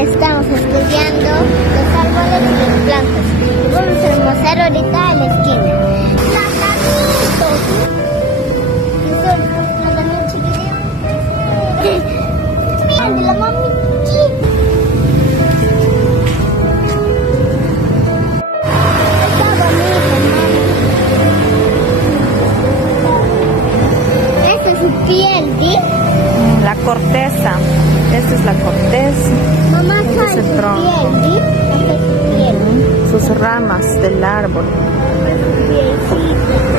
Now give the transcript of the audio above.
Estamos estudiando los árboles y las plantas. Vamos a almorzar ahorita en la esquina. ¡Platanitos! Platanitos chiquititos. Mira, de la mami. Está bonito, mami. Esta es su piel, ¿sí? La corteza. Esta es la corteza. Mamá, Este es el su tronco. piel, ¿sí? Esta es su piel. Sus ramas del árbol. Pielcita.